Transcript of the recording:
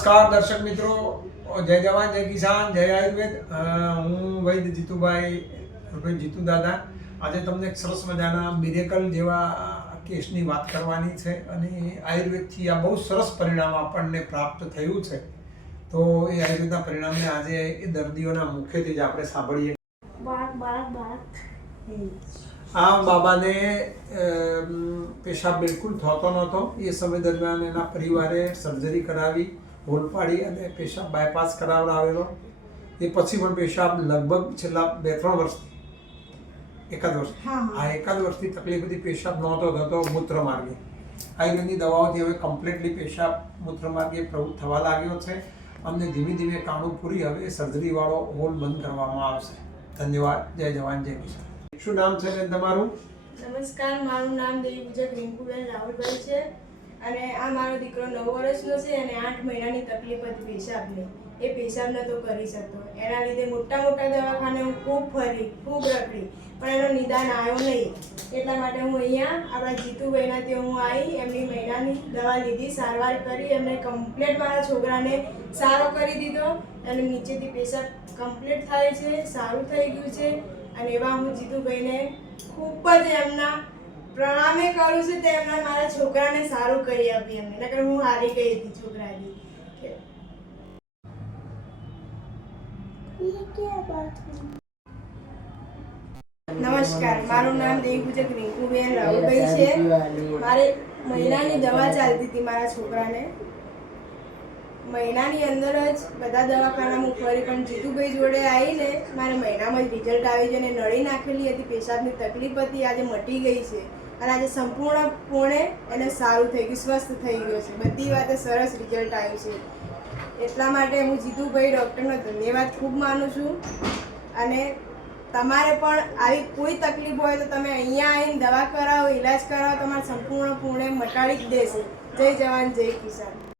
નમસ્કાર દર્શક મિત્રો, જય જવાન જય કિસાન જય આયુર્વેદ. હું વૈદ્ય જીતુભાઈ જીતુ દાદા આજે તમને એક સરસ મજાના મિરેકલ જેવા કેસની વાત કરવાની છે અને આયુર્વેદથી આ બહુ સરસ પરિણામ આપણને પ્રાપ્ત થયું છે. તો એ આયુર્વેદના પરિણામને આજે એ દર્દીઓના મુખેથી જ આપણે સાંભળીએ. આ બાબાને પેશાબ બિલકુલ થતો નહોતો. એ સમય દરમિયાન એના પરિવારે સર્જરી કરાવી, હોલ પાડી અને પેશાબ બાયપાસ કરાવડાવેલો. એ પછી પણ પેશાબ લગભગ છેલ્લા 2-3 વર્ષથી એકાદ વર્ષથી તકલીફ હતી. પેશાબ નહોતો થતો મૂત્ર માર્ગે. આયુર્વેદની દવાઓથી હવે કમ્પ્લીટલી પેશાબ મૂત્ર માર્ગે પ્રવૃત્ત થવા લાગ્યો છે. અમને ધીમે ધીમે કાણું પૂરી હવે સર્જરીવાળો હોલ બંધ કરવામાં આવશે. ધન્યવાદ. જય જવાન જય કિસાન. શું નામ છે બેન તમારું? નમસ્કાર, મારું નામ દેવી પૂજક રિંકુબેન રાહુલભાઈ છે અને આ મારો દીકરો 9 વર્ષનો છે અને 8 મહિનાની તકલીફ હતી પેશાબની. એ પેશાબ નહોતો કરી શકતો. એના લીધે મોટા દવાખાને હું ખૂબ ફરી, ખૂબ રખડી, પણ એનો નિદાન આવ્યો નહીં. એટલા માટે હું અહીંયા આપણા જીતુભાઈના ત્યાં હું આવી, એમની મહિનાની દવા લીધી, સારવાર કરી, એમને કમ્પ્લીટ મારા છોકરાને સારો કરી દીધો અને નીચેથી પેશાબ કમ્પ્લીટ થાય છે, સારું થઈ ગયું છે. અને એવા હું જીતુભાઈને ખૂબ જ એમના પ્રણામે કરું છું. તે એમના મારા છોકરાને સારું કરી આપી એમને, નકર હું હારી ગઈ હતી છોકરાની. નમસ્કાર, મારું નામ દેવી પૂજક રિંકુબેન રાહુલભાઈ છે. મારે મહિનાની દવા ચાલતી હતી મારા છોકરાને. મહિનાની અંદર જ બધા દવાખાના હું ફરી, પણ જીતુભાઈ જોડે આવીને મારે મહિનામાં જ રિઝલ્ટ આવી છે. અને નળી નાખેલી હતી, પેશાબની તકલીફ હતી, આજે મટી ગઈ છે અને આજે સંપૂર્ણપણે એને સારું થઈ ગયું, સ્વસ્થ થઈ ગયો છે. બધી વાતે સરસ રિઝલ્ટ આવ્યું છે. એટલા માટે હું જીતુભાઈ ડૉક્ટરનો ધન્યવાદ ખૂબ માનું છું. અને તમારે પણ આવી કોઈ તકલીફ હોય તો તમે અહીંયા આવીને દવા કરાવો, ઈલાજ કરાવો, તમારે સંપૂર્ણપણે મટાડી જ દેશે. જય જવાન જય કિસાન.